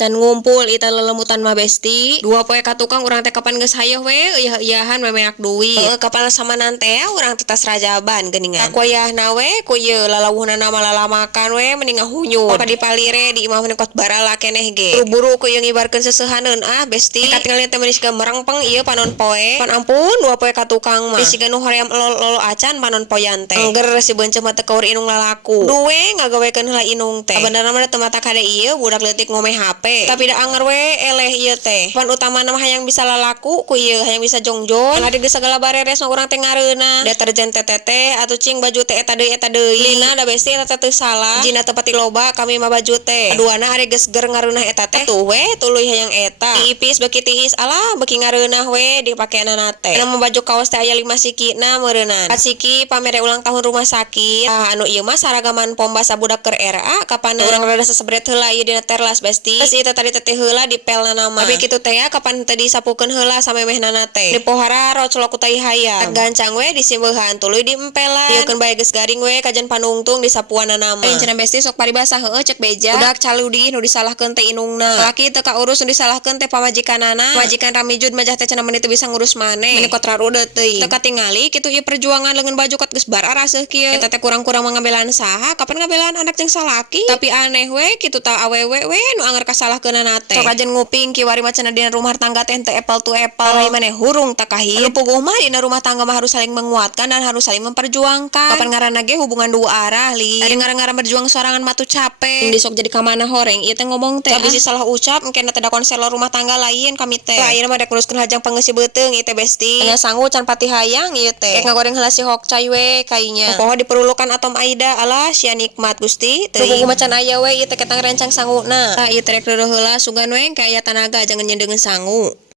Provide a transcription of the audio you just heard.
Can ngumpul ita lelemutan mah besti. Dua poe ka tukang urang teh kapan geus hayeuh we eueuh-eueuhan memeak duit. Kapan sama nante urang teh tas rajaban geuningan. Kakoyahna we ku ieu lalawuhna mah lalamakan we mending ngahunyut. Ka dipalire di imah kot barala keneh ge. Buru-buru ku ieu ngibarkeun seusehaneun besti. Katingal teh meunis ge merengpeng ieu panon poe. Pan ampun dua poe ka tukang mah. Bisi nu hoream lolo acan panon poyan teh. Angger si beunceuk mah teu keur inung lalaku. Duwe ngagawekeun heula inung teh. Benerna mah teu mata kade ieu budak leutik ngomeh HP. Tapi da anger we eleh ieu teh. Pan utamana mah hayang bisa lalaku ku ieu hayang bisa jongjon. Adi geus sagala bareres mah urang teh ngareuna. Deterjen teteh atuh cing baju teh eta deui. Lina da besti eta teh salah. Jina teu pati loba kami mah baju teh. Aduana ari geus ger ngareunah eta teh. Tuh we tuluy hayang eta. Tiipis beuki tiis alah beuki ngareunah we dipakeanana teh. Anu baju kaos teh aya 5 sikina meureunnan. 4 siki pamere ulang tahun rumah sakit. Anu ieu mah saragaman pom basa budak keur RA kapan urang rada sasebret heula ieu dina terlas besti. Terus ieu tadi teh heula dipelna nama. Tapi kitu teh kapan teh disapukeun heula samemehnana teh. Di pohara rocolok ku tai hayam. Gancang we disimbeuhan tuluy diempelan. Ieukeun bae geus garing we kajan panungtung disapuanna nama. Cenah besti sok paribasa heueuh cek beja. Budak caludi nu disalahkeun teh inungna. Laki teu kaurus nu disalahkeun teh pamajikanana. Majikan Ramijud mah teh cenah meuni teu bisa ngurus maneh. Meuni kotra rudet teuing. Teu katingali kitu ieu perjuangan leungeun baju kot geus bararaseuh kieu. Eta teh kurang-kurang mengambelan saha? Kapan ngabelaan anak jeung salaki? Tapi aneh we kitu tah awewe we nu anger kasalahkeunana teh. Sok ajen nguping kiwari mah cenah dina rumah tangga teh teu apple to apple. Lain maneh hurung tah kahit. Anu puguh mah dina rumah tangga mah harus saling menguatkan dan harus saling memperjuangkan. Kapan ngaranna ge hubungan dua arah li. Ari ngaran-ngaran berjuang sorangan mah tuh capek. Di sok jadi kamana horeng ieu teh ngomong teh. Bisi salah ucap engke teh da konselor rumah tangga lain kami teh. Lain mah dek nguruskeun hajang pangeus beuteung ieu teh besti. Nya sangu can pati hayang ieu teh. Dek ngagoreng heula si hokcai we kainya. Poho diperlukan atom aida alah sia nikmat Gusti. Teuing macan aya we ieu teh ketang rencang sanguna. Ieu teh rek heula sugan we engke aya tanaga jangan nyeundeungeun sangu.